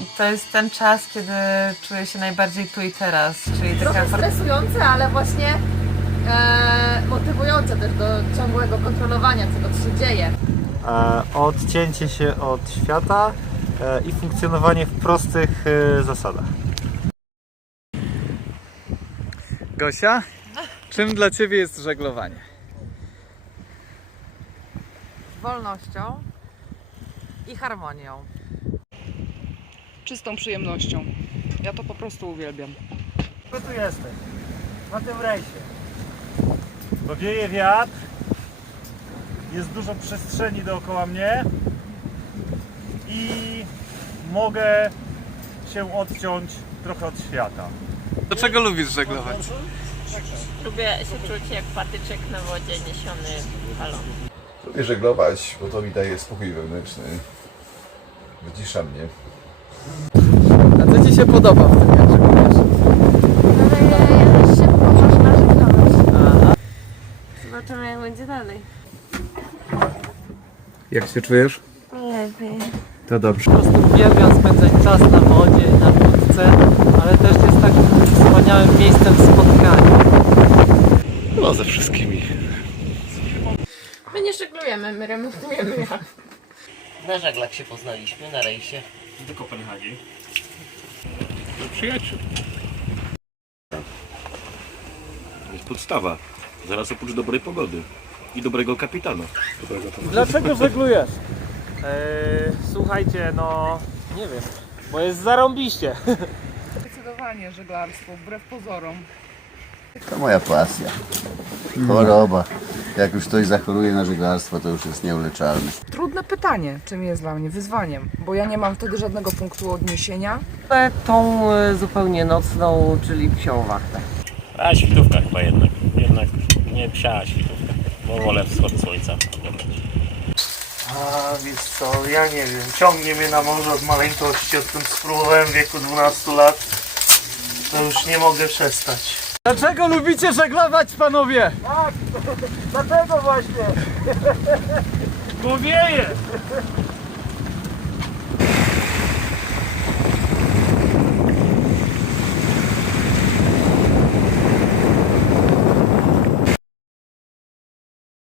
I to jest ten czas, kiedy czuję się najbardziej tu i teraz, czyli taka Trochę for- stresujące, ale właśnie e, motywujące też do ciągłego kontrolowania tego, co się dzieje. E, odcięcie się od świata e, i funkcjonowanie w prostych e, zasadach. Gosia, czym dla Ciebie jest żeglowanie? wolnością i harmonią. Czystą przyjemnością. Ja to po prostu uwielbiam. Co tu jesteś? Na tym rejsie. Bo wieje wiatr, jest dużo przestrzeni dookoła mnie i mogę się odciąć trochę od świata. Dlaczego lubisz żeglować? Lubię się czuć jak patyczek na wodzie niesiony falą. Lubię żeglować, bo to mi daje spokój wewnętrzny. Wycisza mnie. A co Ci się podoba w tym, jak żeglujesz? Ale ja, ja też się możesz narzekać. Zobaczymy jak będzie dalej. Jak się czujesz? Lepiej. To dobrze. Po prostu uwielbiam spędzać czas na wodzie, na łódce, ale też jest takim wspaniałym miejscem spotkania. No ze wszystkimi. My nie żeglujemy, my remontujemy. Na żaglach się poznaliśmy, na rejsie. Do Kopenhagi. Do przyjaciół. To jest podstawa. Zaraz oprócz dobrej pogody. I dobrego kapitana. Dlaczego żeglujesz? Eee, słuchajcie, no nie wiem, bo jest zarąbiście. Zdecydowanie żeglarstwo, wbrew pozorom. To moja pasja. Choroba. Jak już ktoś zachoruje na żeglarstwo, to już jest nieuleczalny. Trudne pytanie, czym jest dla mnie wyzwaniem, bo ja nie mam wtedy żadnego punktu odniesienia. Ale tą e, zupełnie nocną, czyli psią wachtę. A świtówka chyba jednak. Jednak nie psia świtówka. Bo wolę wschody słońca oglądać. A więc co, ja nie wiem, ciągnie mnie na morze od maleńkości, odkąd spróbowałem w wieku 12 lat, to już nie mogę przestać. Dlaczego lubicie żeglować, panowie? Tak, dlatego właśnie. Bo wieje.